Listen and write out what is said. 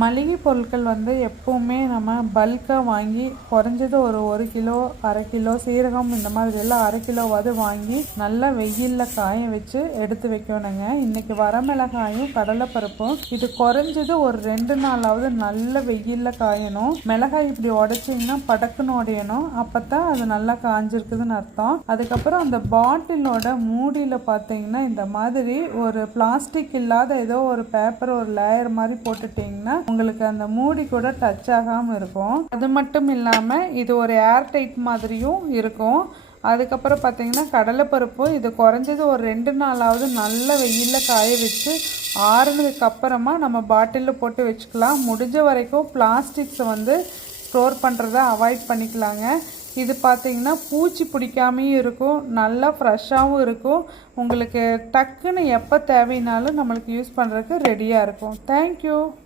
மளிகை பொருட்கள் எப்போவுமே நம்ம பல்காக வாங்கி குறைஞ்சது ஒரு கிலோ அரை கிலோ சீரகம் இந்த மாதிரி எல்லாம் அரை கிலோவாவது வாங்கி நல்லா வெயிலில் காய வச்சு எடுத்து வைக்கணுங்க. இன்றைக்கி வரமிளகாயும் கடலைப்பருப்பும் இது குறைஞ்சது ஒரு 2 நாளாவது நல்ல வெயிலில் காயணும். மிளகாய் இப்படி உடைச்சிங்கன்னா படக்குன்னு உடையணும். அப்போ தான் அது நல்லா காஞ்சிருக்குதுன்னு அர்த்தம். அதுக்கப்புறம் அந்த பாட்டிலோட மூடியில் பார்த்தீங்கன்னா இந்த மாதிரி ஒரு பிளாஸ்டிக் இல்லாத ஏதோ ஒரு பேப்பர் ஒரு லேயர் மாதிரி போட்டுட்டிங்கன்னா உங்களுக்கு அந்த மூடி கூட டச் ஆகாமல் இருக்கும். அது மட்டும் இல்லாமல் இது ஒரு ஏர் டைட் மாதிரியும் இருக்கும். அதுக்கப்புறம் பார்த்தீங்கன்னா கடலைப்பருப்பு இது குறைஞ்சது ஒரு 2 நாளாவது நல்ல வெயிலில் காய வச்சு ஆறுனதுக்கு அப்புறமா நம்ம பாட்டிலில் போட்டு வச்சுக்கலாம். முடிஞ்ச வரைக்கும் பிளாஸ்டிக்ஸை ஸ்டோர் பண்ணுறத அவாய்ட் பண்ணிக்கலாங்க. இது பார்த்தீங்கன்னா பூச்சி பிடிக்காமையும் இருக்கும், நல்லா ஃப்ரெஷ்ஷாகவும் இருக்கும். உங்களுக்கு டக்குன்னு எப்போ தேவைனாலும் நம்மளுக்கு யூஸ் பண்ணுறதுக்கு ரெடியாக இருக்கும். தேங்க்யூ.